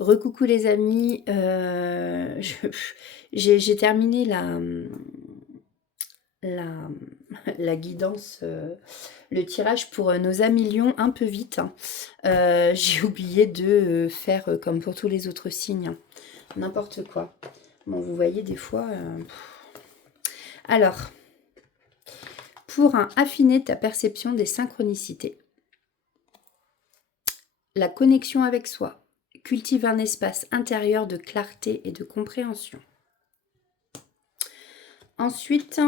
Recoucou les amis, j'ai terminé la la guidance, le tirage pour, nos amis lions un peu vite, hein. J'ai oublié de, faire, comme pour tous les autres signes, hein, n'importe quoi. Bon, vous voyez des fois, alors, pour affiner ta perception des synchronicités, la connexion avec soi cultive un espace intérieur de clarté et de compréhension. Ensuite,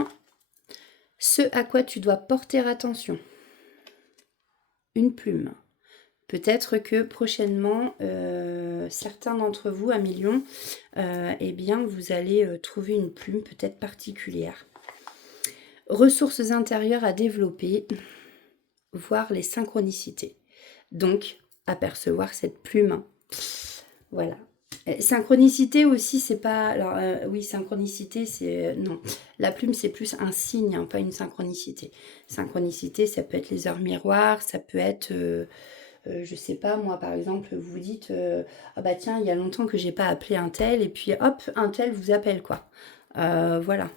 ce à quoi tu dois porter attention. Une plume. Peut-être que prochainement, certains d'entre vous, à millions, eh bien, vous allez trouver une plume peut-être particulière. Ressources intérieures à développer, voir les synchronicités. Donc, apercevoir cette plume. Voilà. Synchronicité aussi, c'est pas... Alors, oui, synchronicité, c'est... non, la plume, c'est plus un signe, hein, pas une synchronicité. Synchronicité, ça peut être les heures miroirs, ça peut être... je sais pas, moi, par exemple, vous vous dites... ah bah tiens, il y a longtemps que j'ai pas appelé un tel, et puis hop, un tel vous appelle, quoi. Voilà.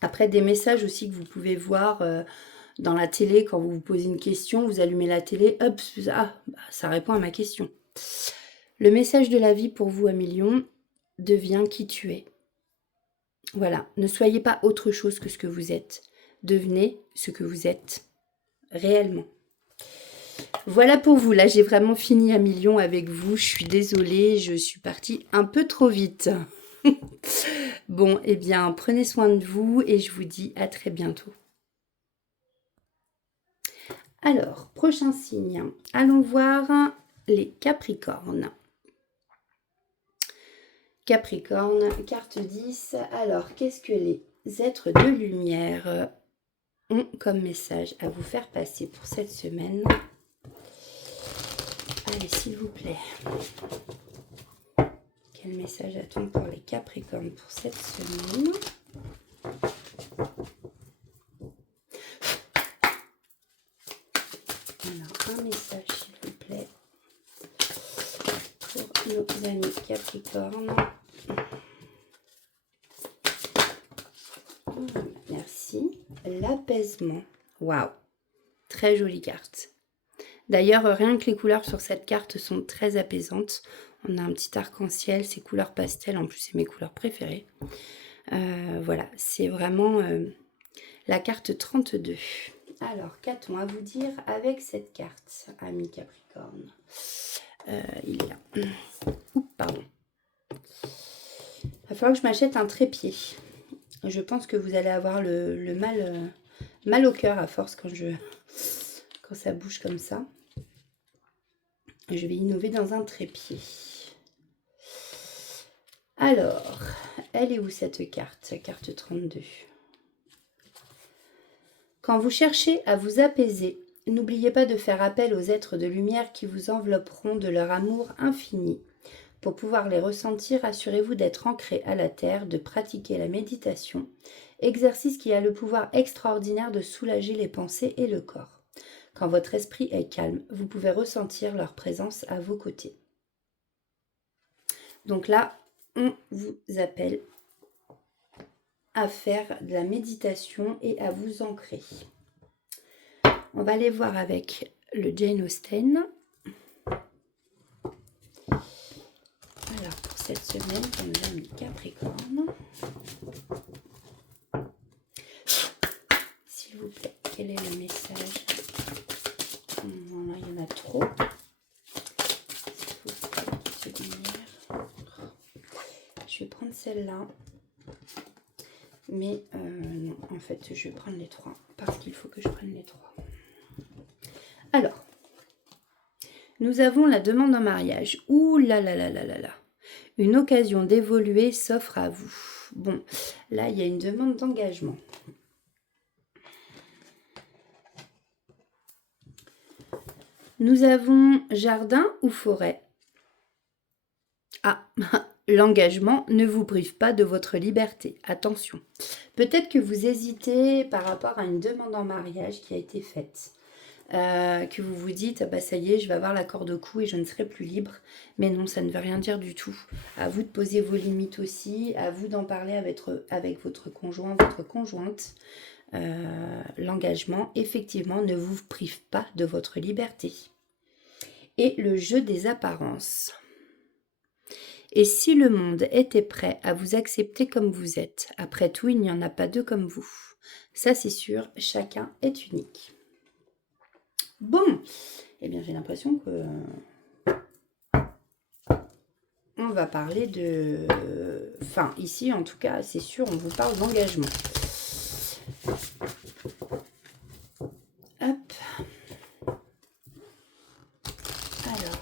Après, des messages aussi que vous pouvez voir... dans la télé, quand vous vous posez une question, vous allumez la télé, hop, ah, bah, ça répond à ma question. Le message de la vie pour vous, à millions, devient qui tu es. Voilà, ne soyez pas autre chose que ce que vous êtes. Devenez ce que vous êtes réellement. Voilà pour vous. Là, j'ai vraiment fini à millions avec vous. Je suis désolée, je suis partie un peu trop vite. Bon, eh bien, prenez soin de vous et je vous dis à très bientôt. Alors, prochain signe. Allons voir les Capricornes. Capricorne, carte 10. Alors, qu'est-ce que les êtres de lumière ont comme message à vous faire passer pour cette semaine? Allez, s'il vous plaît. Quel message a-t-on pour les Capricornes pour cette semaine? Alors, un message, s'il vous plaît, pour nos amis Capricornes. Merci. L'apaisement. Waouh. Très jolie carte. D'ailleurs, rien que les couleurs sur cette carte sont très apaisantes. On a un petit arc-en-ciel, ces couleurs pastel, en plus c'est mes couleurs préférées. Voilà, c'est vraiment la carte 32. Alors, qu'a-t-on à vous dire avec cette carte, ami Capricorne? Il est là. Oups, pardon. Il va falloir que je m'achète un trépied. Je pense que vous allez avoir le mal au cœur à force quand ça bouge comme ça. Je vais innover dans un trépied. Alors, elle est où cette carte? Carte 32. Quand vous cherchez à vous apaiser, n'oubliez pas de faire appel aux êtres de lumière qui vous envelopperont de leur amour infini. Pour pouvoir les ressentir, assurez-vous d'être ancré à la terre, de pratiquer la méditation, exercice qui a le pouvoir extraordinaire de soulager les pensées et le corps. Quand votre esprit est calme, vous pouvez ressentir leur présence à vos côtés. Donc là, on vous appelle à faire de la méditation et à vous ancrer. On va aller voir avec le Jane Austen. Alors, pour cette semaine, pour nos amis Capricorne, s'il vous plaît, quel est le message? Voilà, il y en a trop. Je vais prendre celle-là. Mais non, en fait, je vais prendre les trois. Parce qu'il faut que je prenne les trois. Alors, nous avons la demande en mariage. Ouh là là là là là là. Une occasion d'évoluer s'offre à vous. Bon, là, il y a une demande d'engagement. Nous avons jardin ou forêt? Ah, l'engagement ne vous prive pas de votre liberté. Attention. Peut-être que vous hésitez par rapport à une demande en mariage qui a été faite. que vous vous dites, ah bah ça y est, je vais avoir la corde au cou et je ne serai plus libre. Mais non, ça ne veut rien dire du tout. À vous de poser vos limites aussi, à vous d'en parler avec votre conjoint, votre conjointe. L'engagement, effectivement, ne vous prive pas de votre liberté. Et le jeu des apparences. Et si le monde était prêt à vous accepter comme vous êtes, après tout, il n'y en a pas deux comme vous. Ça, c'est sûr, chacun est unique. Bon, eh bien, j'ai l'impression que on va parler de... Enfin, ici, en tout cas, c'est sûr, on vous parle d'engagement. Hop. Alors,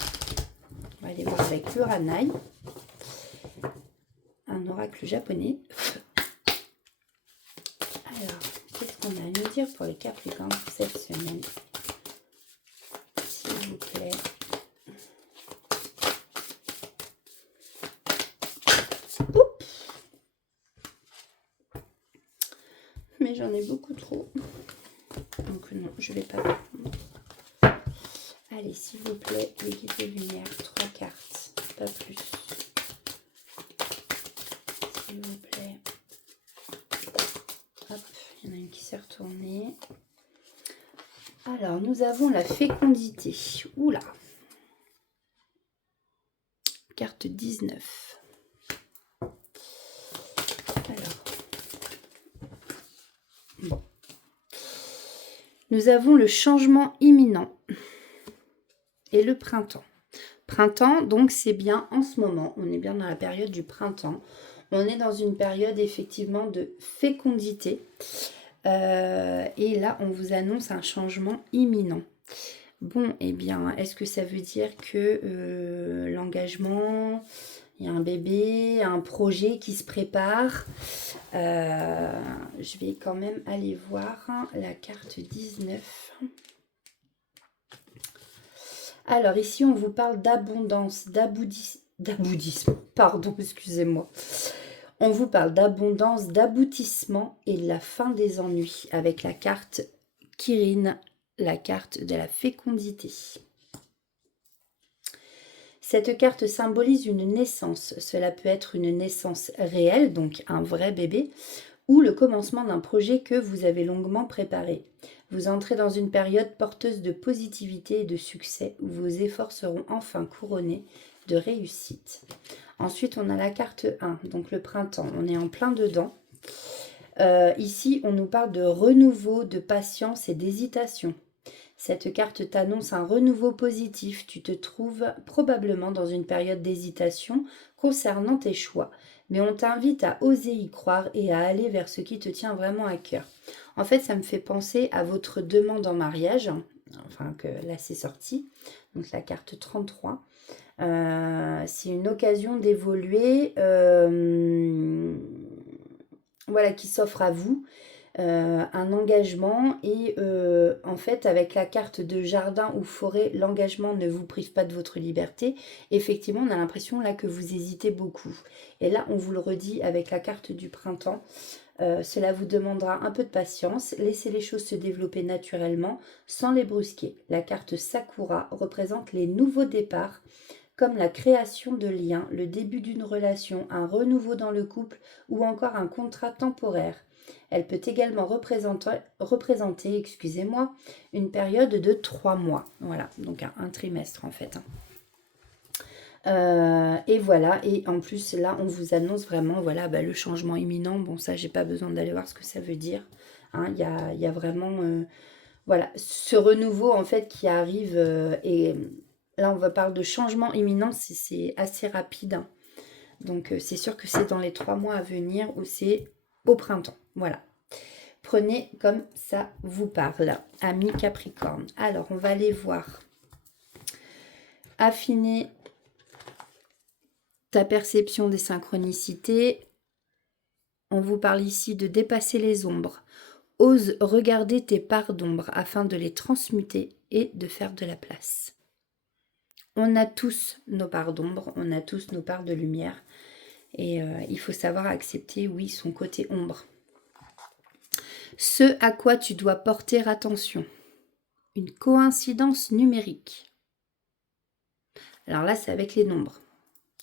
on va aller voir avec l'Uranai, un oracle japonais. Alors, qu'est-ce qu'on a à nous dire pour les Capricornes pour cette semaine? S'il vous plaît. Oups. Mais j'en ai beaucoup trop. Donc non, je ne vais pas prendre. Allez, s'il vous plaît, les guides de lumière, 3 cartes, pas plus. S'il vous plaît. Hop, il y en a une qui s'est retournée. Alors, nous avons la fécondité. Oula. Carte 19. Alors. Bon. Nous avons le changement imminent et le printemps. Printemps, donc c'est bien en ce moment. On est bien dans la période du printemps. On est dans une période effectivement de fécondité. Et là, on vous annonce un changement imminent. Bon, eh bien, est-ce que ça veut dire que l'engagement, il y a un bébé, un projet qui se prépare? Je vais quand même aller voir la carte 19. Alors, ici, on vous parle d'abondance, d'aboutissement. Pardon, excusez-moi. On vous parle d'abondance, d'aboutissement et de la fin des ennuis avec la carte Kirin, la carte de la fécondité. Cette carte symbolise une naissance. Cela peut être une naissance réelle, donc un vrai bébé, ou le commencement d'un projet que vous avez longuement préparé. Vous entrez dans une période porteuse de positivité et de succès où vos efforts seront enfin couronnés de réussite. Ensuite, on a la carte 1, donc le printemps. On est en plein dedans. Ici, on nous parle de renouveau, de patience et d'hésitation. Cette carte t'annonce un renouveau positif. Tu te trouves probablement dans une période d'hésitation concernant tes choix. Mais on t'invite à oser y croire et à aller vers ce qui te tient vraiment à cœur. En fait, ça me fait penser à votre demande en mariage. Enfin, que là, c'est sorti. Donc, la carte 33. C'est une occasion d'évoluer voilà, qui s'offre à vous. Un engagement et en fait avec la carte de jardin ou forêt, l'engagement ne vous prive pas de votre liberté. Effectivement, on a l'impression là que vous hésitez beaucoup. Et là, on vous le redit avec la carte du printemps. Cela vous demandera un peu de patience. Laissez les choses se développer naturellement sans les brusquer. La carte Sakura représente les nouveaux départs, comme la création de liens, le début d'une relation, un renouveau dans le couple ou encore un contrat temporaire. Elle peut également représenter excusez-moi, une période de 3 mois. Voilà, donc un trimestre en fait. Et voilà, et en plus là on vous annonce vraiment voilà, le changement imminent. Bon, ça j'ai pas besoin d'aller voir ce que ça veut dire. Il y a vraiment voilà, ce renouveau en fait qui arrive et là on va parler de changement imminent, c'est assez rapide. Donc c'est sûr que c'est dans les 3 mois à venir ou c'est au printemps. Voilà. Prenez comme ça vous parle, amis Capricorne. Alors, on va aller voir. Affiner ta perception des synchronicités. On vous parle ici de dépasser les ombres. Ose regarder tes parts d'ombre afin de les transmuter et de faire de la place. On a tous nos parts d'ombre, on a tous nos parts de lumière. Et il faut savoir accepter, oui, son côté ombre. Ce à quoi tu dois porter attention. une coïncidence numérique. Alors là, c'est avec les nombres,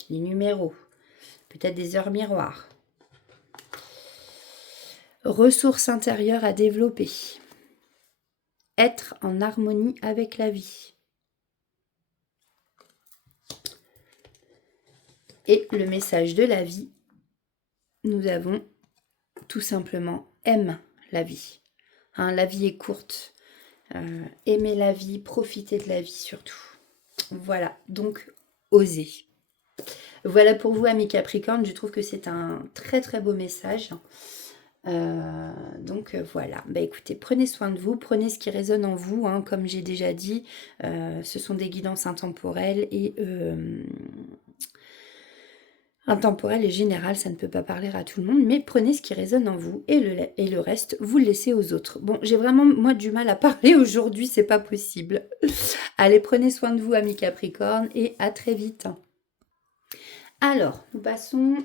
les numéros, peut-être des heures miroirs. Ressources intérieures à développer. Être en harmonie avec la vie. Et le message de la vie, nous avons tout simplement aime la vie. Hein, la vie est courte. Aimez la vie, profitez de la vie surtout. Voilà, donc osez. Voilà pour vous, amis Capricorne, je trouve que c'est un très très beau message. Donc voilà, bah écoutez, prenez soin de vous, prenez ce qui résonne en vous, hein, comme j'ai déjà dit, ce sont des guidances intemporelles et intemporel et général, ça ne peut pas parler à tout le monde, mais prenez ce qui résonne en vous et le reste, vous le laissez aux autres. Bon, j'ai vraiment, moi, du mal à parler aujourd'hui, c'est pas possible. Allez, prenez soin de vous, amis Capricorne, et à très vite. Alors, nous passons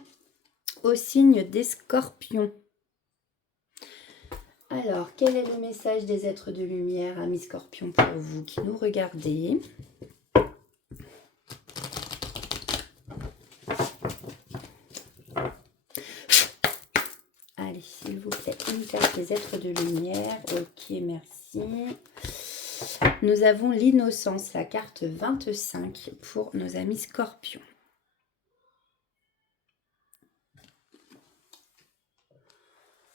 au signe des Scorpions. Alors, quel est le message des êtres de lumière, amis Scorpions, pour vous qui nous regardez ? Allez, s'il vous plaît, une carte des êtres de lumière. Ok, merci. Nous avons l'innocence, la carte 25 pour nos amis Scorpions.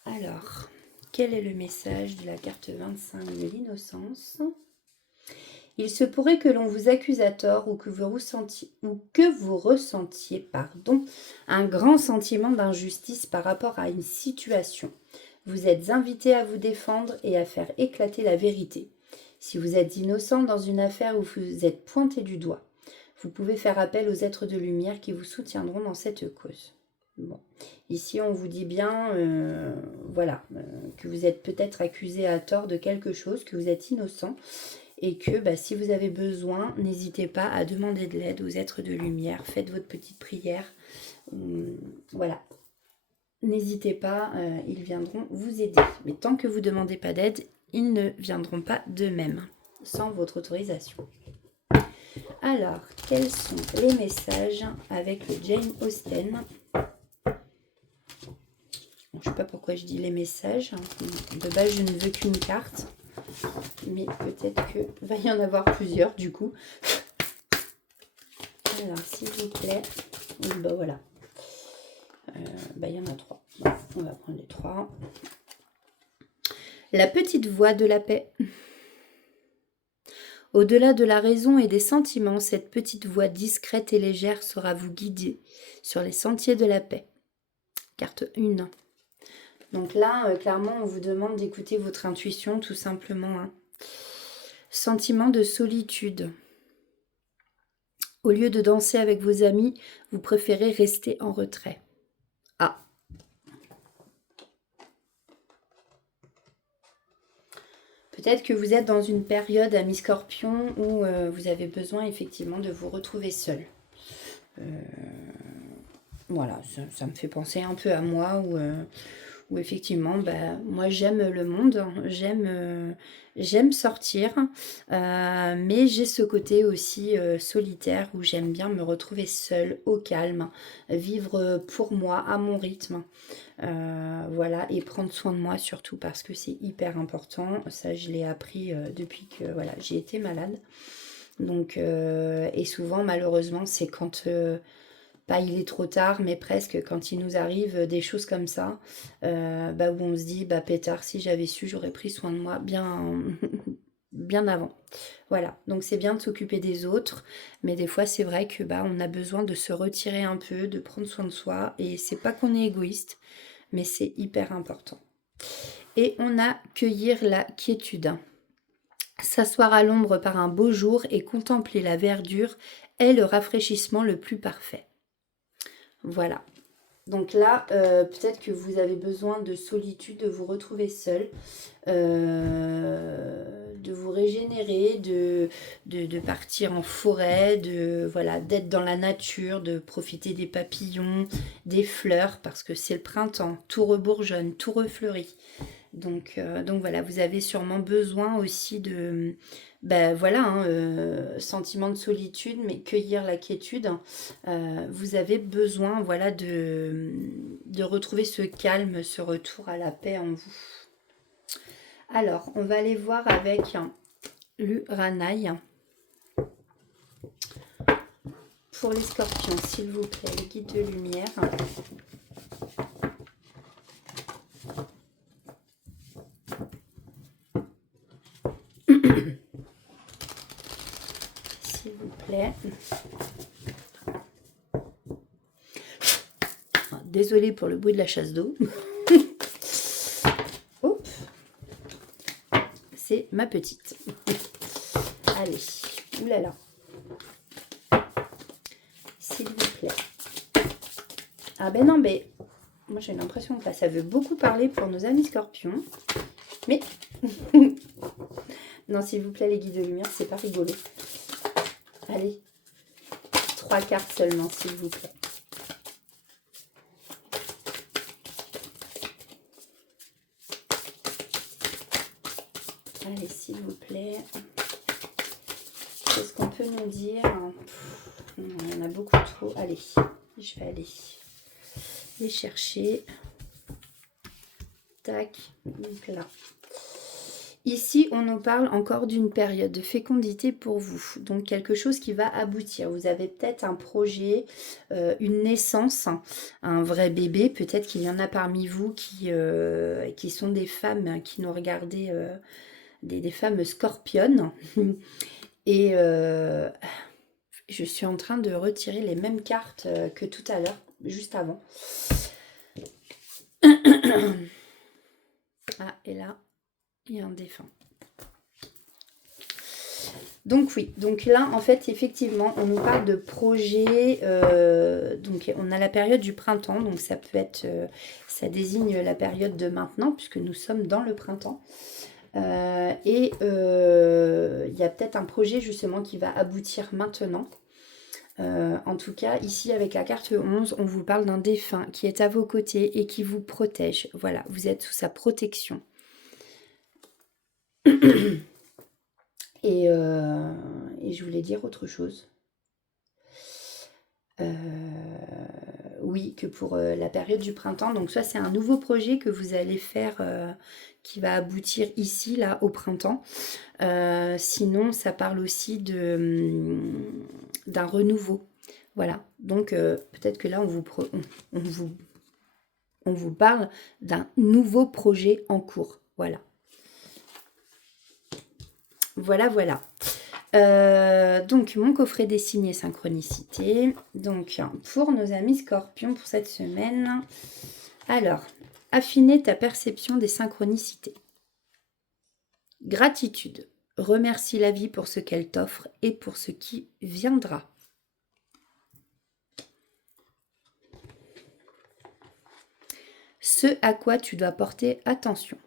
Alors, quel est le message de la carte 25 de l'innocence ? Il se pourrait que l'on vous accuse à tort ou que vous ressentiez un grand sentiment d'injustice par rapport à une situation. Vous êtes invité à vous défendre et à faire éclater la vérité. Si vous êtes innocent dans une affaire où vous êtes pointé du doigt, vous pouvez faire appel aux êtres de lumière qui vous soutiendront dans cette cause. Bon. Ici, on vous dit bien, que vous êtes peut-être accusé à tort de quelque chose, que vous êtes innocent. Et que si vous avez besoin, n'hésitez pas à demander de l'aide aux êtres de lumière. Faites votre petite prière. Voilà. N'hésitez pas, ils viendront vous aider. Mais tant que vous ne demandez pas d'aide, ils ne viendront pas d'eux-mêmes, sans votre autorisation. Alors, quels sont les messages avec le Jane Austen ? Bon, je ne sais pas pourquoi je dis les messages. De base, je ne veux qu'une carte. Mais peut-être qu'il va y en avoir plusieurs du coup. Alors, s'il vous plaît. Oui, bah voilà. Il y en a 3. Bon, on va prendre les 3. La petite voix de la paix. Au-delà de la raison et des sentiments, cette petite voix discrète et légère saura vous guider sur les sentiers de la paix. Carte 1. Donc là, clairement, on vous demande d'écouter votre intuition tout simplement. Hein. Sentiment de solitude. Au lieu de danser avec vos amis, vous préférez rester en retrait. Ah. Peut-être que vous êtes dans une période, amis Scorpion, où vous avez besoin effectivement de vous retrouver seul. Voilà, ça me fait penser un peu à moi, où effectivement, moi j'aime le monde, j'aime sortir, mais j'ai ce côté aussi solitaire où j'aime bien me retrouver seule, au calme, vivre pour moi, à mon rythme, voilà, et prendre soin de moi surtout parce que c'est hyper important. Ça, je l'ai appris depuis que voilà, j'ai été malade. Donc, et souvent, malheureusement, c'est quand... pas il est trop tard, mais presque quand il nous arrive des choses comme ça, où on se dit, pétard, si j'avais su, j'aurais pris soin de moi bien, bien avant. Voilà, donc c'est bien de s'occuper des autres, mais des fois c'est vrai que on a besoin de se retirer un peu, de prendre soin de soi, et c'est pas qu'on est égoïste, mais c'est hyper important. Et on a cueillir la quiétude. S'asseoir à l'ombre par un beau jour et contempler la verdure est le rafraîchissement le plus parfait. Voilà. Donc là, peut-être que vous avez besoin de solitude, de vous retrouver seul, de vous régénérer, de partir en forêt, d'être dans la nature, de profiter des papillons, des fleurs, parce que c'est le printemps, tout rebourgeonne, tout refleurit. Donc voilà, vous avez sûrement besoin aussi de, ben voilà, hein, sentiment de solitude, mais cueillir la quiétude. Vous avez besoin, voilà, de retrouver ce calme, ce retour à la paix en vous. Alors, on va aller voir avec l'Uranaï. Pour les scorpions, s'il vous plaît, les guides de lumière. S'il vous plaît. Désolée pour le bruit de la chasse d'eau. Hop. C'est ma petite. Allez. Oulala. S'il vous plaît. Ah ben non, mais moi j'ai l'impression que là ça veut beaucoup parler pour nos amis scorpions. Mais non, s'il vous plaît, les guides de lumière, c'est pas rigolo. Allez. 3 cartes seulement, s'il vous plaît. Allez, s'il vous plaît. Qu'est-ce qu'on peut nous dire? Il y en a beaucoup trop. Allez, je vais aller les chercher. Tac, donc là. Ici, on nous parle encore d'une période de fécondité pour vous. Donc, quelque chose qui va aboutir. Vous avez peut-être un projet, une naissance, un vrai bébé. Peut-être qu'il y en a parmi vous qui sont des femmes qui nous regardaient, des femmes scorpionnes. Et je suis en train de retirer les mêmes cartes que tout à l'heure, juste avant. Ah, et là, il y a un défunt. Donc oui, donc là, en fait, effectivement, on nous parle de projets. Donc on a la période du printemps, donc ça peut être, ça désigne la période de maintenant, puisque nous sommes dans le printemps. Et il y a peut-être un projet justement qui va aboutir maintenant. En tout cas, ici avec la carte 11, on vous parle d'un défunt qui est à vos côtés et qui vous protège. Voilà, vous êtes sous sa protection. Et je voulais dire autre chose. Oui, que pour la période du printemps, donc ça c'est un nouveau projet que vous allez faire qui va aboutir ici, là, au printemps. Sinon, ça parle aussi d'un renouveau. Voilà, donc peut-être que là, on vous parle d'un nouveau projet en cours. Voilà. Voilà. Donc, mon coffret des signes et synchronicité. Donc, pour nos amis scorpions pour cette semaine. Alors, affiner ta perception des synchronicités. Gratitude. Remercie la vie pour ce qu'elle t'offre et pour ce qui viendra. Ce à quoi tu dois porter attention.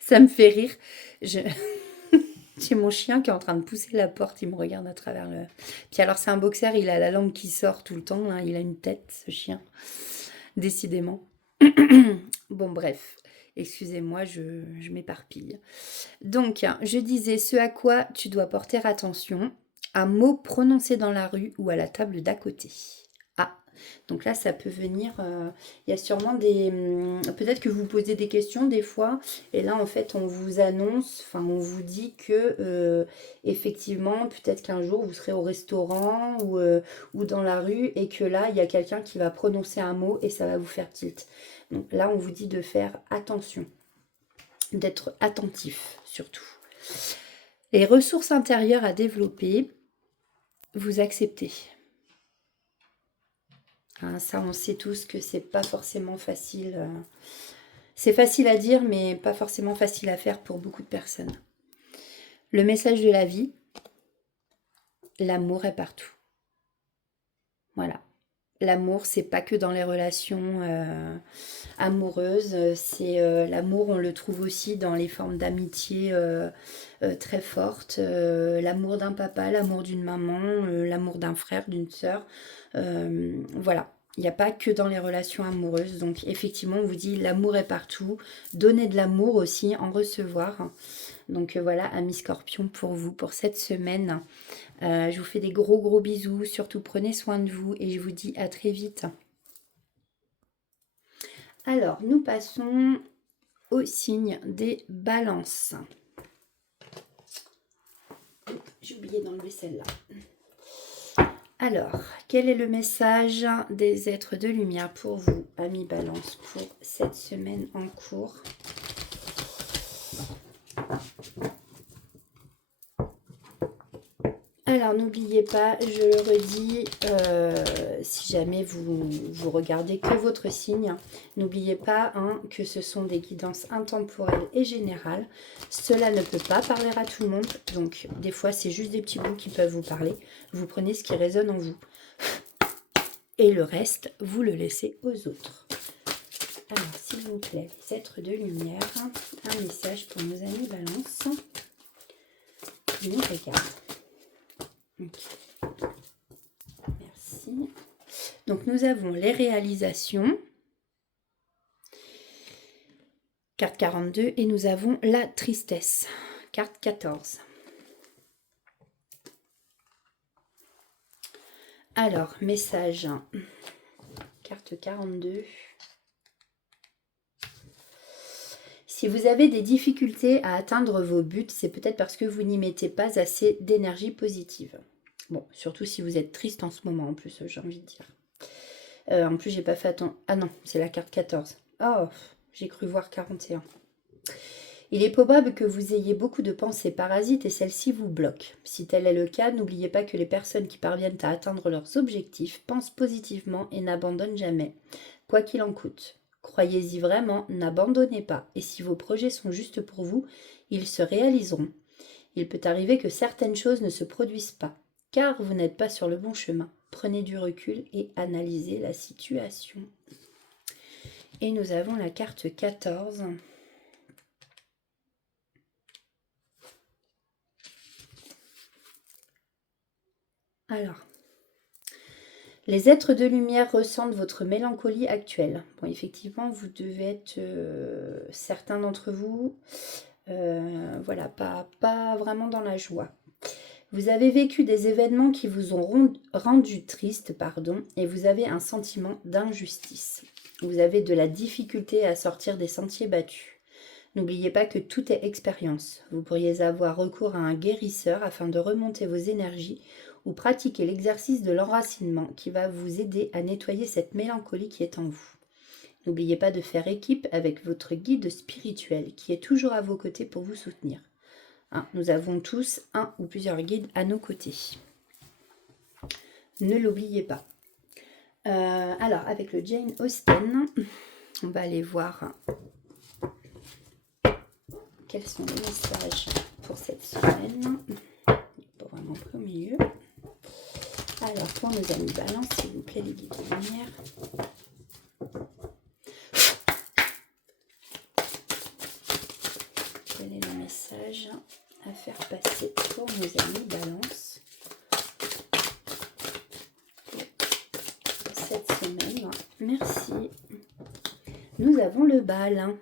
Ça me fait rire. J'ai mon chien qui est en train de pousser la porte, il me regarde à travers le... Puis alors c'est un boxer, il a la langue qui sort tout le temps, hein. Il a une tête, ce chien, décidément. Bon bref, excusez-moi, je m'éparpille. Donc, je disais ce à quoi tu dois porter attention, un mot prononcé dans la rue ou à la table d'à côté. Ah, donc là, ça peut venir... Il y a sûrement des... Peut-être que vous posez des questions des fois, et là, en fait, on vous annonce, enfin, on vous dit que, effectivement, peut-être qu'un jour, vous serez au restaurant ou dans la rue, et que là, il y a quelqu'un qui va prononcer un mot, et ça va vous faire tilt. Donc là, on vous dit de faire attention, d'être attentif, surtout. Les ressources intérieures à développer, vous acceptez. Hein, ça, on sait tous que c'est pas forcément facile. C'est facile à dire, mais pas forcément facile à faire pour beaucoup de personnes. Le message de la vie, l'amour est partout. Voilà. L'amour, c'est pas que dans les relations amoureuses. C'est l'amour, on le trouve aussi dans les formes d'amitié très fortes. L'amour d'un papa, l'amour d'une maman, l'amour d'un frère, d'une sœur. Voilà. Il n'y a pas que dans les relations amoureuses. Donc effectivement, on vous dit l'amour est partout. Donnez de l'amour aussi, en recevoir. Donc voilà, amis Scorpion, pour vous, pour cette semaine. Je vous fais des gros bisous. Surtout, prenez soin de vous et je vous dis à très vite. Alors, nous passons au signe des balances. J'ai oublié d'enlever celle-là. Alors, quel est le message des êtres de lumière pour vous, amis Balance, pour cette semaine en cours? Alors, n'oubliez pas, je le redis, si jamais vous regardez que votre signe, n'oubliez pas que ce sont des guidances intemporelles et générales. Cela ne peut pas parler à tout le monde, donc des fois, c'est juste des petits bouts qui peuvent vous parler. Vous prenez ce qui résonne en vous. Et le reste, vous le laissez aux autres. Alors, s'il vous plaît, les êtres de lumière, un message pour nos amis Balance. Qui nous regardent. Okay. Merci. Donc, nous avons les réalisations. Carte 42. Et nous avons la tristesse. Carte 14. Alors, message. Carte 42. Si vous avez des difficultés à atteindre vos buts, c'est peut-être parce que vous n'y mettez pas assez d'énergie positive. Bon, surtout si vous êtes triste en ce moment, en plus, j'ai envie de dire. En plus, j'ai pas fait attention. Ah non, c'est la carte 14. Oh, j'ai cru voir 41. Il est probable que vous ayez beaucoup de pensées parasites et celles-ci vous bloquent. Si tel est le cas, n'oubliez pas que les personnes qui parviennent à atteindre leurs objectifs pensent positivement et n'abandonnent jamais, quoi qu'il en coûte. Croyez-y vraiment, n'abandonnez pas. Et si vos projets sont justes pour vous, ils se réaliseront. Il peut arriver que certaines choses ne se produisent pas, car vous n'êtes pas sur le bon chemin. Prenez du recul et analysez la situation. Et nous avons la carte 14. Alors, les êtres de lumière ressentent votre mélancolie actuelle. Bon, effectivement, vous devez être, certains d'entre vous, voilà, pas vraiment dans la joie. Vous avez vécu des événements qui vous ont rendu triste, et vous avez un sentiment d'injustice. Vous avez de la difficulté à sortir des sentiers battus. N'oubliez pas que tout est expérience. Vous pourriez avoir recours à un guérisseur afin de remonter vos énergies ou pratiquer l'exercice de l'enracinement qui va vous aider à nettoyer cette mélancolie qui est en vous. N'oubliez pas de faire équipe avec votre guide spirituel qui est toujours à vos côtés pour vous soutenir. Nous avons tous un ou plusieurs guides à nos côtés. Ne l'oubliez pas. Alors, avec le Jane Austen, on va aller voir quels sont les messages pour cette semaine. Pas vraiment pris au milieu. Alors, pour nos amis Balance, s'il vous plaît, les guides de lumière. Quel est le message à faire passer pour nos amis Balance pour cette semaine? Merci. Nous avons le bal.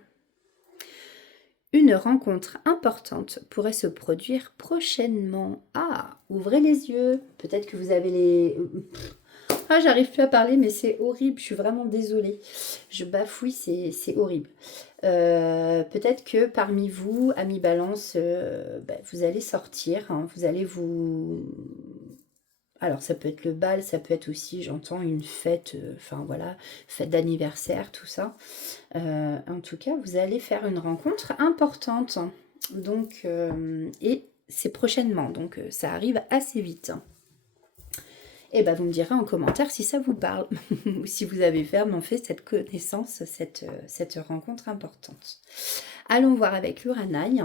Une rencontre importante pourrait se produire prochainement. Ah, ouvrez les yeux. Peut-être que vous avez les... Ah, j'arrive plus à parler, mais c'est horrible. Je suis vraiment désolée. Je bafouille, c'est horrible. Peut-être que parmi vous, amis Balance, vous allez sortir. Vous allez vous... Alors, ça peut être le bal, ça peut être aussi, j'entends, une fête, fête d'anniversaire, tout ça. En tout cas, vous allez faire une rencontre importante. Donc, et c'est prochainement, donc ça arrive assez vite. Et vous me direz en commentaire si ça vous parle, ou si vous avez vraiment fait cette connaissance, cette rencontre importante. Allons voir avec l'Uranaï.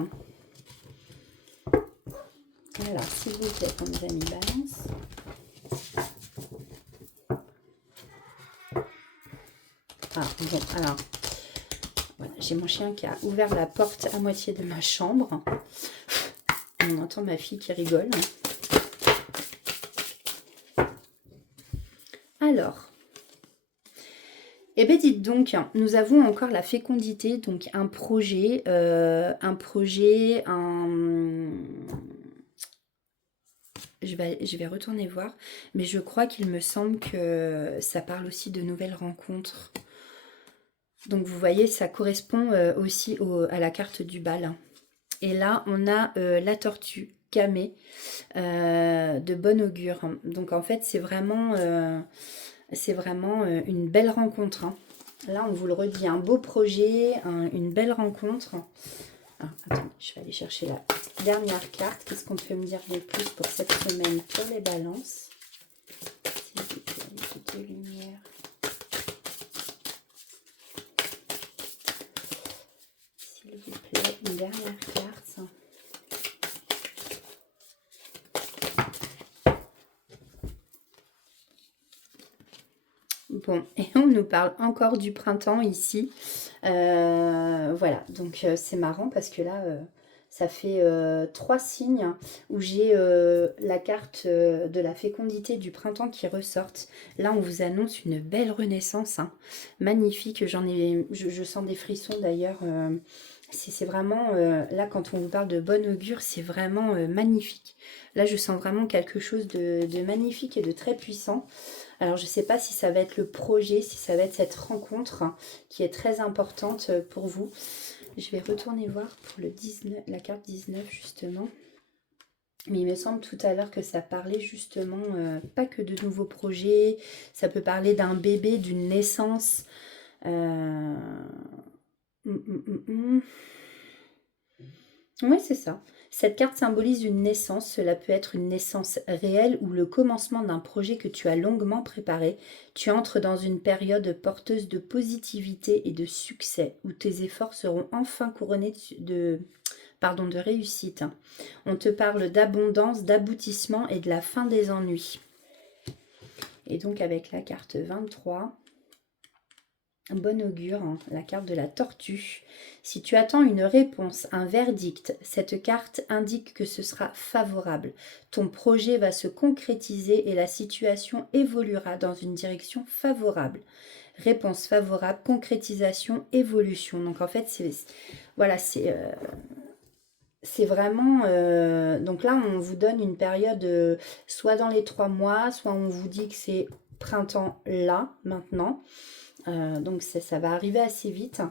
Alors, s'il vous plaît, pour mes amis Balance. Ah, bon, alors, voilà, j'ai mon chien qui a ouvert la porte à moitié de ma chambre. On entend ma fille qui rigole. Alors, Eh bien, dites donc, nous avons encore la fécondité, donc un projet, Je vais retourner voir, mais je crois qu'il me semble que ça parle aussi de nouvelles rencontres. Donc vous voyez, ça correspond aussi à la carte du bal. Et là, on a la tortue camée de bon augure. Donc en fait, c'est vraiment une belle rencontre, hein. Là, on vous le redit, un beau projet, une belle rencontre. Ah, attendez, je vais aller chercher la dernière carte. Qu'est-ce qu'on peut me dire de plus pour cette semaine pour les balances? S'il vous plaît, toute lumière. S'il vous plaît, une dernière carte. Bon, et on nous parle encore du printemps ici. Voilà, donc c'est marrant parce que là, ça fait 3 signes où j'ai la carte de la fécondité du printemps qui ressortent. Là, on vous annonce une belle renaissance, hein. Magnifique. Je sens des frissons d'ailleurs. C'est vraiment, là, quand on vous parle de bon augure, c'est vraiment magnifique. Là, je sens vraiment quelque chose de magnifique et de très puissant. Alors, je ne sais pas si ça va être le projet, si ça va être cette rencontre qui est très importante pour vous. Je vais retourner voir pour le 19, la carte 19 justement. Mais il me semble tout à l'heure que ça parlait justement pas que de nouveaux projets. Ça peut parler d'un bébé, d'une naissance. Oui, c'est ça. Cette carte symbolise une naissance. Cela peut être une naissance réelle ou le commencement d'un projet que tu as longuement préparé. Tu entres dans une période porteuse de positivité et de succès, où tes efforts seront enfin couronnés de réussite. On te parle d'abondance, d'aboutissement et de la fin des ennuis. Et donc avec la carte 23... Bon augure, hein, la carte de la tortue. Si tu attends une réponse, un verdict, cette carte indique que ce sera favorable. Ton projet va se concrétiser et la situation évoluera dans une direction favorable. Réponse favorable, concrétisation, évolution. Donc en fait, voilà, c'est vraiment... donc là, on vous donne une période soit dans les 3 mois, soit on vous dit que c'est printemps là, maintenant. Donc ça va arriver assez vite,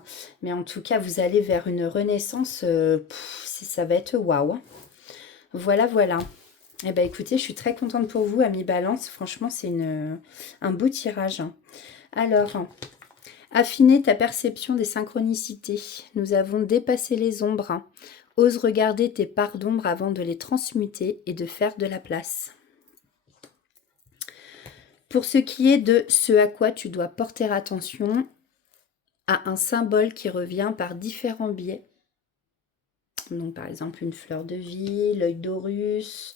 mais en tout cas vous allez vers une renaissance, ça va être waouh. Voilà, voilà. Eh bien écoutez, je suis très contente pour vous, amis Balance. Franchement, c'est un beau tirage. Alors, affiner ta perception des synchronicités. Nous avons dépassé les ombres. Ose regarder tes parts d'ombre avant de les transmuter et de faire de la place. Pour ce qui est de ce à quoi tu dois porter attention, à un symbole qui revient par différents biais. Donc par exemple une fleur de vie, l'œil d'Horus,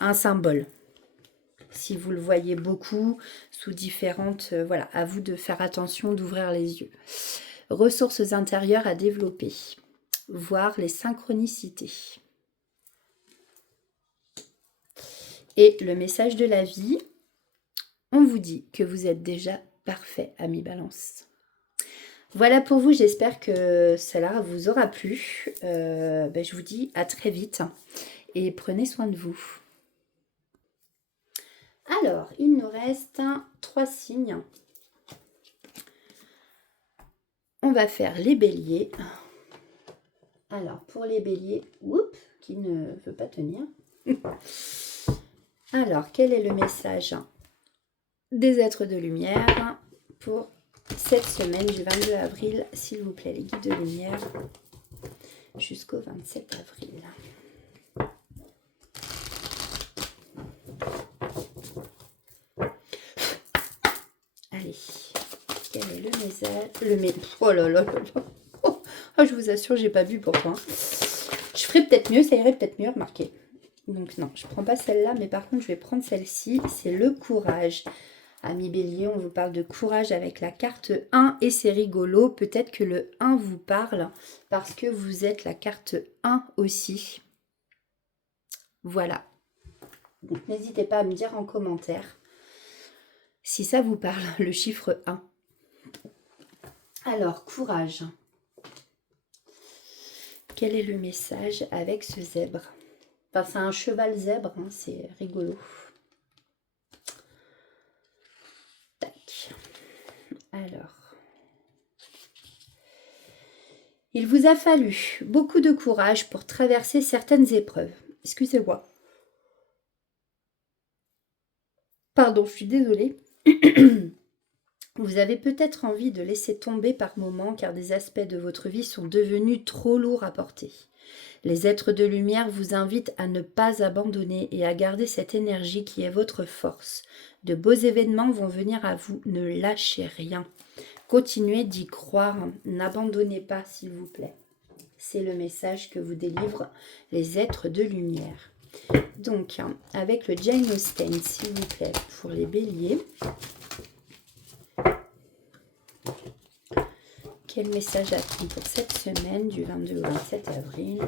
un symbole. Si vous le voyez beaucoup sous différentes... voilà, à vous de faire attention, d'ouvrir les yeux. Ressources intérieures à développer. Voir les synchronicités. Et le message de la vie, on vous dit que vous êtes déjà parfait, amis Balance. Voilà pour vous, j'espère que cela vous aura plu. Je vous dis à très vite et prenez soin de vous. Alors, il nous reste 3 signes. On va faire les béliers. Alors, pour les béliers, qui ne veut pas tenir. Alors, quel est le message des êtres de lumière pour cette semaine du 22 avril, s'il vous plaît, les guides de lumière, jusqu'au 27 avril. Allez, quel est le message? Oh là là là là. Oh, je vous assure, j'ai pas vu pourtant. Je ferais peut-être mieux, ça irait peut-être mieux, remarquez. Donc non, je prends pas celle-là, mais par contre, je vais prendre celle-ci. C'est le courage. Amis Bélier, on vous parle de courage avec la carte 1 et c'est rigolo. Peut-être que le 1 vous parle parce que vous êtes la carte 1 aussi. Voilà. Donc n'hésitez pas à me dire en commentaire si ça vous parle, le chiffre 1. Alors, courage. Quel est le message avec ce zèbre? Enfin, c'est un cheval zèbre, hein, c'est rigolo. Tac. Alors. Il vous a fallu beaucoup de courage pour traverser certaines épreuves. Excusez-moi. Pardon, je suis désolée. Vous avez peut-être envie de laisser tomber par moments car des aspects de votre vie sont devenus trop lourds à porter. Les êtres de lumière vous invitent à ne pas abandonner et à garder cette énergie qui est votre force. De beaux événements vont venir à vous, ne lâchez rien. Continuez d'y croire, n'abandonnez pas s'il vous plaît. C'est le message que vous délivrent les êtres de lumière. Donc, avec le Jane Austen, s'il vous plaît, pour les béliers. Quel message attend pour cette semaine du 22 au 27 avril?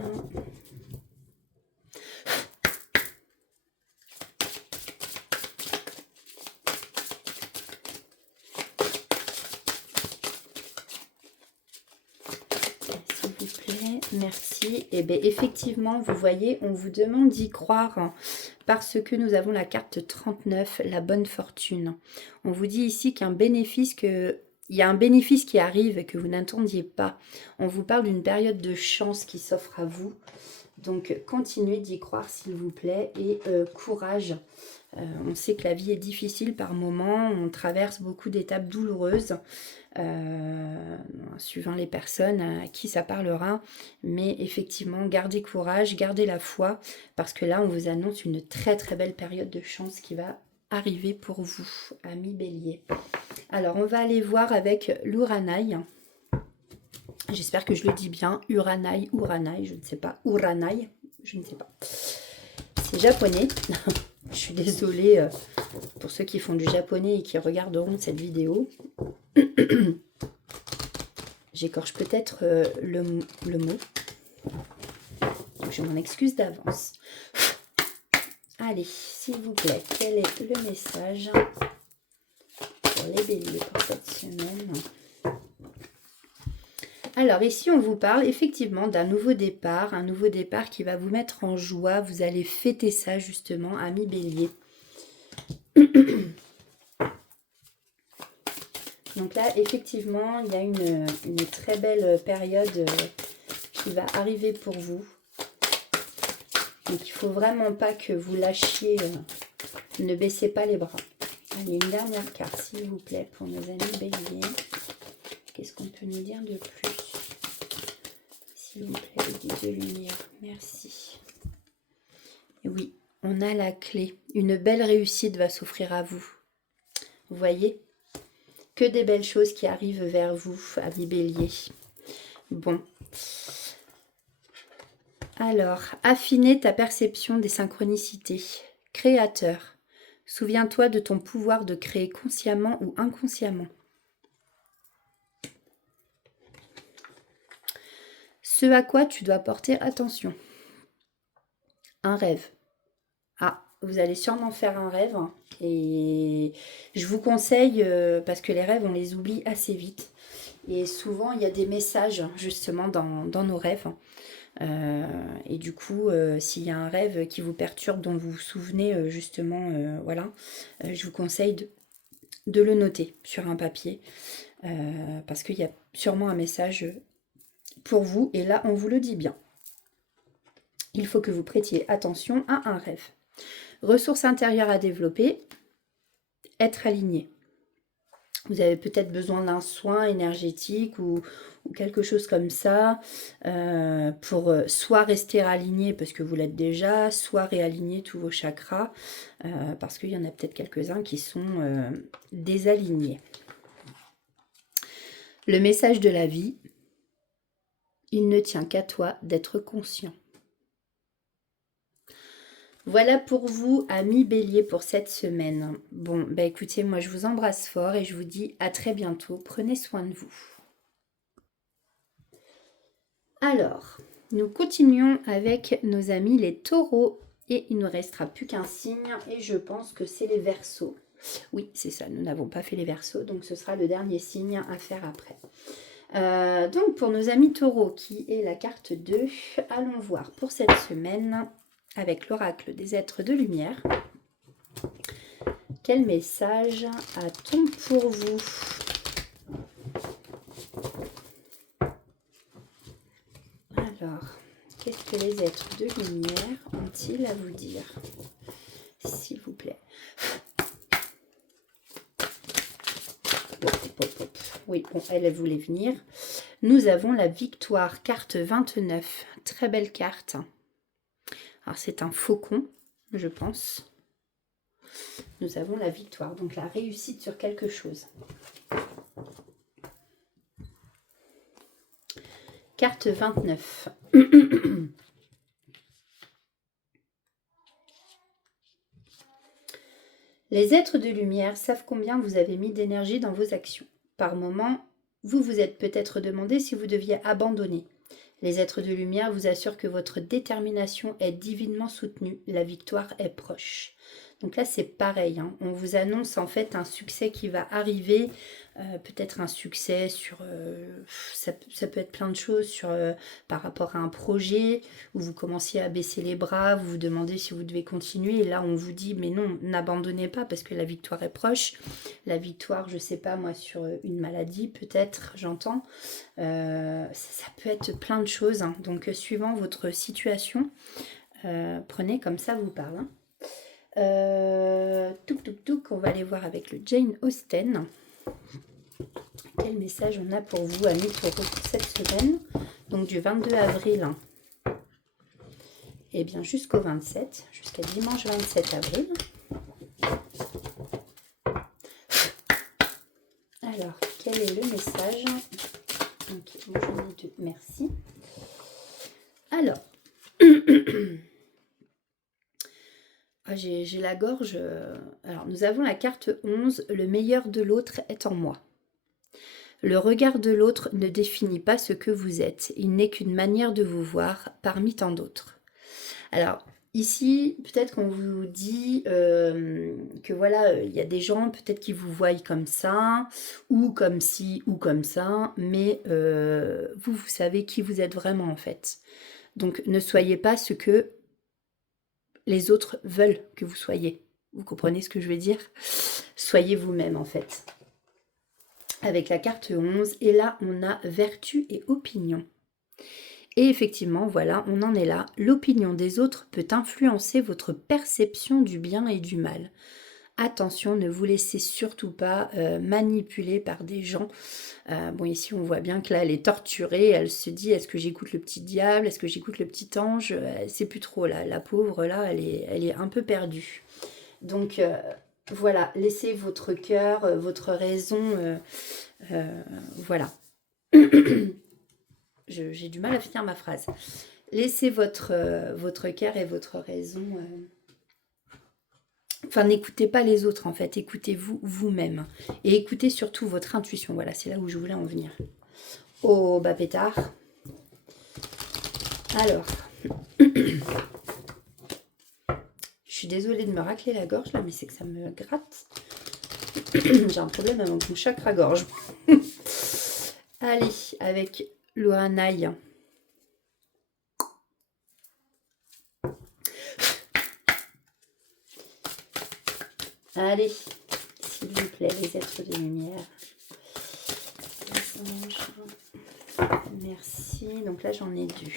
S'il vous plaît, merci. Et bien effectivement, vous voyez, on vous demande d'y croire parce que nous avons la carte 39, la bonne fortune. On vous dit ici qu'un bénéfice il y a un bénéfice qui arrive et que vous n'attendiez pas. On vous parle d'une période de chance qui s'offre à vous. Donc, continuez d'y croire, s'il vous plaît, et courage. On sait que la vie est difficile par moments, on traverse beaucoup d'étapes douloureuses, suivant les personnes à qui ça parlera. Mais effectivement, gardez courage, gardez la foi, parce que là, on vous annonce une très très belle période de chance qui va arriver pour vous, amis bélier. Alors, on va aller voir avec l'Uranaï. J'espère que je le dis bien. Uranaï, je ne sais pas. Uranaï, je ne sais pas. C'est japonais. Je suis désolée pour ceux qui font du japonais et qui regarderont cette vidéo. J'écorche peut-être le mot. Donc, je m'en excuse d'avance. Allez, s'il vous plaît, quel est le message pour les béliers pour cette semaine? Alors ici, on vous parle effectivement d'un nouveau départ, un nouveau départ qui va vous mettre en joie. Vous allez fêter ça justement, amis bélier. Donc là, effectivement, il y a une très belle période qui va arriver pour vous. Donc il ne faut vraiment pas que vous lâchiez, ne baissez pas les bras. Allez, une dernière carte, s'il vous plaît, pour nos amis béliers. Qu'est-ce qu'on peut nous dire de plus? S'il vous plaît, le guide de lumière. Merci. Et oui, on a la clé. Une belle réussite va s'offrir à vous. Vous voyez? Que des belles choses qui arrivent vers vous, amis bélier. Bon. Alors, affiner ta perception des synchronicités. Créateur. Souviens-toi de ton pouvoir de créer consciemment ou inconsciemment. Ce à quoi tu dois porter attention. Un rêve. Ah, vous allez sûrement faire un rêve. Et je vous conseille, parce que les rêves, on les oublie assez vite. Et souvent, il y a des messages, justement, dans nos rêves. Et du coup, s'il y a un rêve qui vous perturbe, dont vous vous souvenez, justement, voilà, je vous conseille de le noter sur un papier. Parce qu'il y a sûrement un message pour vous. Et là, on vous le dit bien. Il faut que vous prêtiez attention à un rêve. Ressources intérieures à développer, être aligné. Vous avez peut-être besoin d'un soin énergétique ou quelque chose comme ça pour soit rester aligné parce que vous l'êtes déjà, soit réaligner tous vos chakras parce qu'il y en a peut-être quelques-uns qui sont désalignés. Le message de la vie, il ne tient qu'à toi d'être conscient. Voilà pour vous, amis bélier, pour cette semaine. Bon, bah écoutez, moi je vous embrasse fort et je vous dis à très bientôt. Prenez soin de vous. Alors, nous continuons avec nos amis les taureaux. Et il ne restera plus qu'un signe et je pense que c'est les Verseaux. Oui, c'est ça, nous n'avons pas fait les Verseaux, donc ce sera le dernier signe à faire après. Donc pour nos amis taureaux, qui est la carte 2, allons voir pour cette semaine, avec l'oracle des êtres de lumière, quel message a-t-on pour vous? Alors, qu'est-ce que les êtres de lumière ont-ils à vous dire? S'il vous plaît. Oui, bon, elle voulait venir. Nous avons la victoire, carte 29. Très belle carte. Alors, c'est un faucon, je pense. Nous avons la victoire, donc la réussite sur quelque chose. Carte 29. Les êtres de lumière savent combien vous avez mis d'énergie dans vos actions. Par moments, vous vous êtes peut-être demandé si vous deviez abandonner. Les êtres de lumière vous assurent que votre détermination est divinement soutenue. La victoire est proche. Donc là, c'est pareil. Hein. On vous annonce en fait un succès qui va arriver. Peut-être un succès sur... ça peut être plein de choses sur, par rapport à un projet où vous commenciez à baisser les bras, vous vous demandez si vous devez continuer. Et là, on vous dit, mais non, n'abandonnez pas parce que la victoire est proche. La victoire, je ne sais pas moi, sur une maladie peut-être, j'entends. Ça peut être plein de choses. Hein. Donc, suivant votre situation, prenez comme ça vous parle. Hein. On va aller voir avec le Jane Austen. Quel message on a pour vous, amis taureaux, pour cette semaine? Donc, du 22 avril et bien jusqu'au 27, jusqu'à dimanche 27 avril. Alors, quel est le message? Ok, bon, j'en ai deux, merci. Alors, j'ai la gorge. Alors, nous avons la carte 11, le meilleur de l'autre est en moi. Le regard de l'autre ne définit pas ce que vous êtes, il n'est qu'une manière de vous voir parmi tant d'autres. Alors, ici, peut-être qu'on vous dit que voilà, il y a des gens peut-être qui vous voient comme ça, ou comme ci, ou comme ça, mais vous savez qui vous êtes vraiment en fait. Donc, ne soyez pas ce que les autres veulent que vous soyez. Vous comprenez ce que je veux dire? Soyez vous-même en fait. Avec la carte 11, et là, on a vertu et opinion. Et effectivement, voilà, on en est là. L'opinion des autres peut influencer votre perception du bien et du mal. Attention, ne vous laissez surtout pas manipuler par des gens. Bon, ici, on voit bien que là, elle est torturée. Elle se dit, est-ce que j'écoute le petit diable? Est-ce que j'écoute le petit ange? C'est plus trop, là. La pauvre, là, elle est un peu perdue. Donc, voilà, laissez votre cœur, votre raison... voilà. J'ai du mal à finir ma phrase. Laissez votre cœur et votre raison. Enfin, n'écoutez pas les autres en fait. Écoutez-vous vous-même. Et écoutez surtout votre intuition. Voilà, c'est là où je voulais en venir. Oh, bah pétard. Alors. Je suis désolée de me racler la gorge là, mais c'est que ça me gratte. J'ai un problème avec mon chakra-gorge. Allez, avec l'Ohanaï. Allez, s'il vous plaît, les êtres de lumière. Merci. Donc là, j'en ai deux.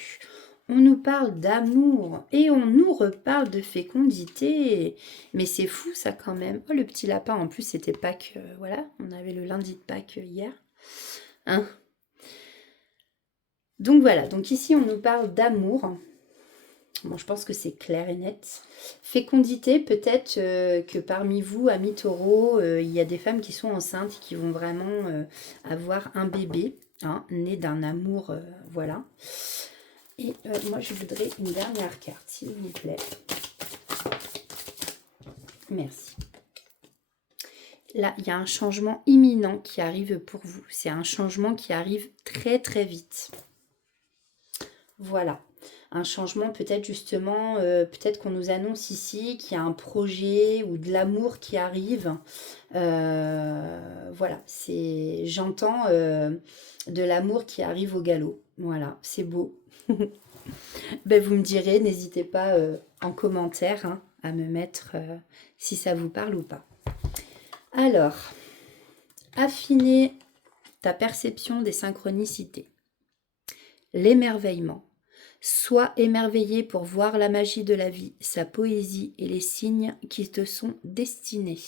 On nous parle d'amour et on nous reparle de fécondité. Mais c'est fou ça quand même. Oh, le petit lapin, en plus, c'était Pâques. Voilà, on avait le lundi de Pâques hier. Hein? Donc voilà, donc ici, on nous parle d'amour. Bon, je pense que c'est clair et net. Fécondité, peut-être que parmi vous, amis taureaux, il y a des femmes qui sont enceintes et qui vont vraiment avoir un bébé, hein, né d'un amour, voilà. Et moi, je voudrais une dernière carte, s'il vous plaît. Merci. Là, il y a un changement imminent qui arrive pour vous. C'est un changement qui arrive très, très vite. Voilà. un changement peut-être justement, peut-être qu'on nous annonce ici qu'il y a un projet ou de l'amour qui arrive. Voilà, j'entends de l'amour qui arrive au galop. Voilà, c'est beau. Ben, vous me direz, n'hésitez pas en commentaire hein, à me mettre si ça vous parle ou pas. Alors, affiner ta perception des synchronicités. L'émerveillement. Sois émerveillé pour voir la magie de la vie, sa poésie et les signes qui te sont destinés.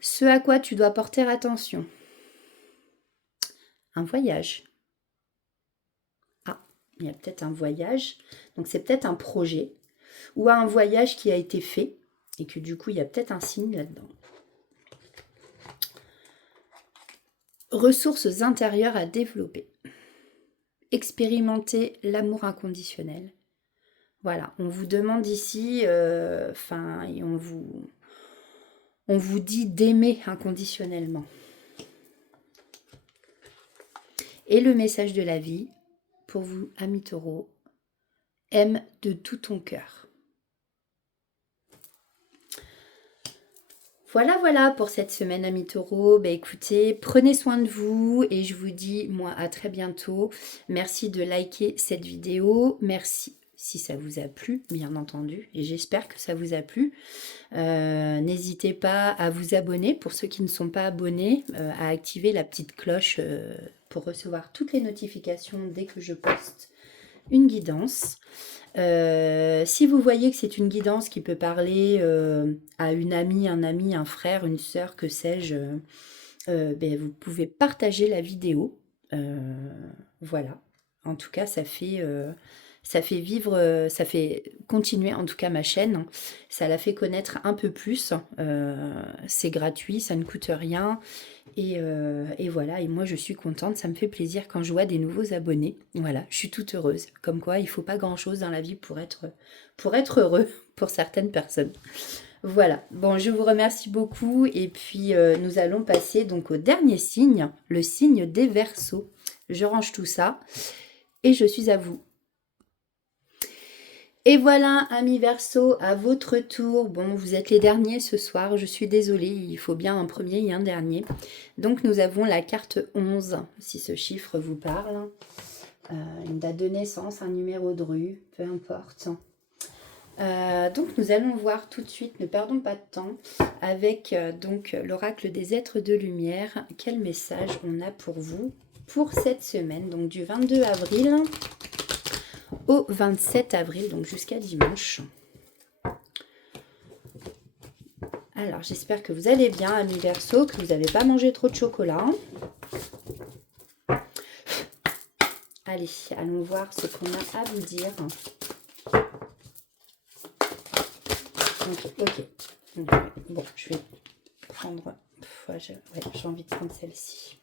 Ce à quoi tu dois porter attention. Un voyage. Ah, il y a peut-être un voyage. Donc c'est peut-être un projet ou un voyage qui a été fait et que du coup il y a peut-être un signe là-dedans. Ressources intérieures à développer. Expérimenter l'amour inconditionnel. Voilà, on vous demande ici, et on vous dit d'aimer inconditionnellement. Et le message de la vie, pour vous, amis taureaux, aime de tout ton cœur. Voilà pour cette semaine, amis taureaux. Ben, écoutez, prenez soin de vous et je vous dis, moi, à très bientôt. Merci de liker cette vidéo. Merci si ça vous a plu, bien entendu. Et j'espère que ça vous a plu. N'hésitez pas à vous abonner pour ceux qui ne sont pas abonnés, à activer la petite cloche pour recevoir toutes les notifications dès que je poste une guidance. Si vous voyez que c'est une guidance qui peut parler à une amie, un ami, un frère, une sœur, que sais-je, ben, vous pouvez partager la vidéo. Voilà. En tout cas, ça fait vivre, ça fait continuer en tout cas ma chaîne. Ça la fait connaître un peu plus. C'est gratuit, ça ne coûte rien. Et voilà, et moi je suis contente, ça me fait plaisir quand je vois des nouveaux abonnés. Voilà, je suis toute heureuse. Comme quoi, il ne faut pas grand-chose dans la vie pour être heureux pour certaines personnes. Voilà, bon, je vous remercie beaucoup et puis nous allons passer donc au dernier signe, le signe des Verseaux. Je range tout ça et je suis à vous. Et voilà, amis Verseaux, à votre tour. Bon, vous êtes les derniers ce soir, je suis désolée, il faut bien un premier et un dernier. Donc nous avons la carte 11, si ce chiffre vous parle. Une date de naissance, un numéro de rue, peu importe. Donc nous allons voir tout de suite, ne perdons pas de temps, avec donc l'oracle des êtres de lumière, quel message on a pour vous pour cette semaine, donc du 22 avril au 27 avril, donc jusqu'à dimanche. Alors, j'espère que vous allez bien, amis Verseaux, que vous n'avez pas mangé trop de chocolat. Allez, allons voir ce qu'on a à vous dire. Ok. Bon, je vais prendre... j'ai envie de prendre celle-ci.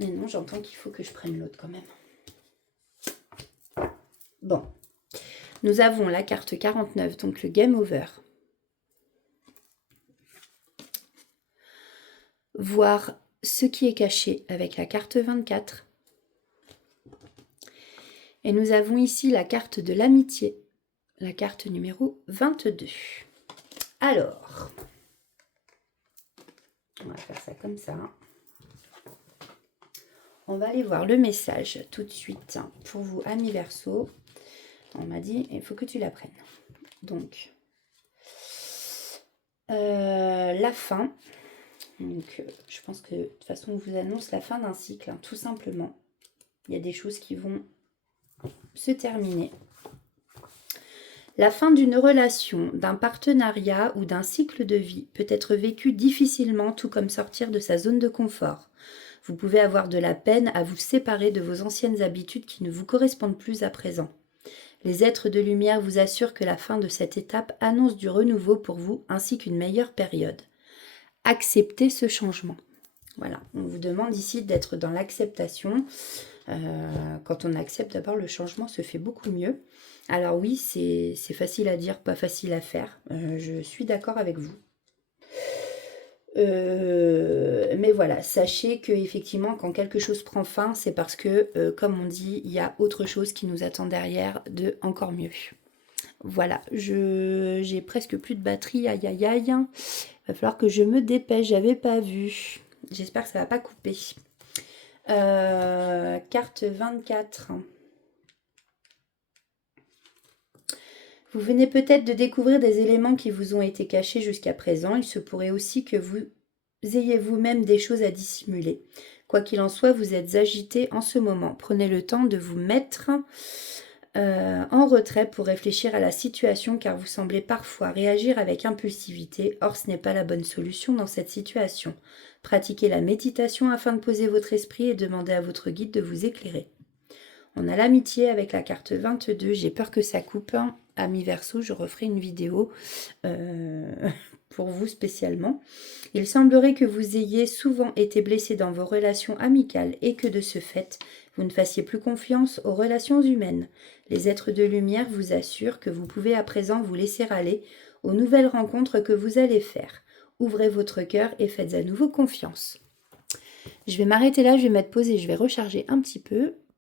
Mais non, j'entends qu'il faut que je prenne l'autre quand même. Bon, nous avons la carte 49, donc le Game Over. Voir ce qui est caché avec la carte 24. Et nous avons ici la carte de l'amitié, la carte numéro 22. Alors, on va faire ça comme ça. On va aller voir le message tout de suite pour vous, amis Verseaux. On m'a dit, il faut que tu la prennes. Donc, la fin. Donc, je pense que de toute façon, on vous annonce la fin d'un cycle, hein, tout simplement. Il y a des choses qui vont se terminer. La fin d'une relation, d'un partenariat ou d'un cycle de vie peut être vécue difficilement, tout comme sortir de sa zone de confort. Vous pouvez avoir de la peine à vous séparer de vos anciennes habitudes qui ne vous correspondent plus à présent. Les êtres de lumière vous assurent que la fin de cette étape annonce du renouveau pour vous ainsi qu'une meilleure période. Acceptez ce changement. Voilà, on vous demande ici d'être dans l'acceptation. Quand on accepte, d'abord le changement se fait beaucoup mieux. Alors oui, c'est facile à dire, pas facile à faire. Je suis d'accord avec vous. Mais voilà, sachez que effectivement, quand quelque chose prend fin, c'est parce que, comme on dit, il y a autre chose qui nous attend derrière de encore mieux. Voilà, j'ai presque plus de batterie, aïe aïe aïe. Il va falloir que je me dépêche, j'avais pas vu. J'espère que ça va pas couper. Carte 24. Vous venez peut-être de découvrir des éléments qui vous ont été cachés jusqu'à présent. Il se pourrait aussi que vous ayez vous-même des choses à dissimuler. Quoi qu'il en soit, vous êtes agité en ce moment. Prenez le temps de vous mettre en retrait pour réfléchir à la situation car vous semblez parfois réagir avec impulsivité. Or, ce n'est pas la bonne solution dans cette situation. Pratiquez la méditation afin de poser votre esprit et demandez à votre guide de vous éclairer. On a l'amitié avec la carte 22. J'ai peur que ça coupe. Amis Verseau, je referai une vidéo pour vous spécialement. Il semblerait que vous ayez souvent été blessé dans vos relations amicales et que de ce fait, vous ne fassiez plus confiance aux relations humaines. Les êtres de lumière vous assurent que vous pouvez à présent vous laisser aller aux nouvelles rencontres que vous allez faire. Ouvrez votre cœur et faites à nouveau confiance. Je vais m'arrêter là, je vais mettre pause et je vais recharger un petit peu.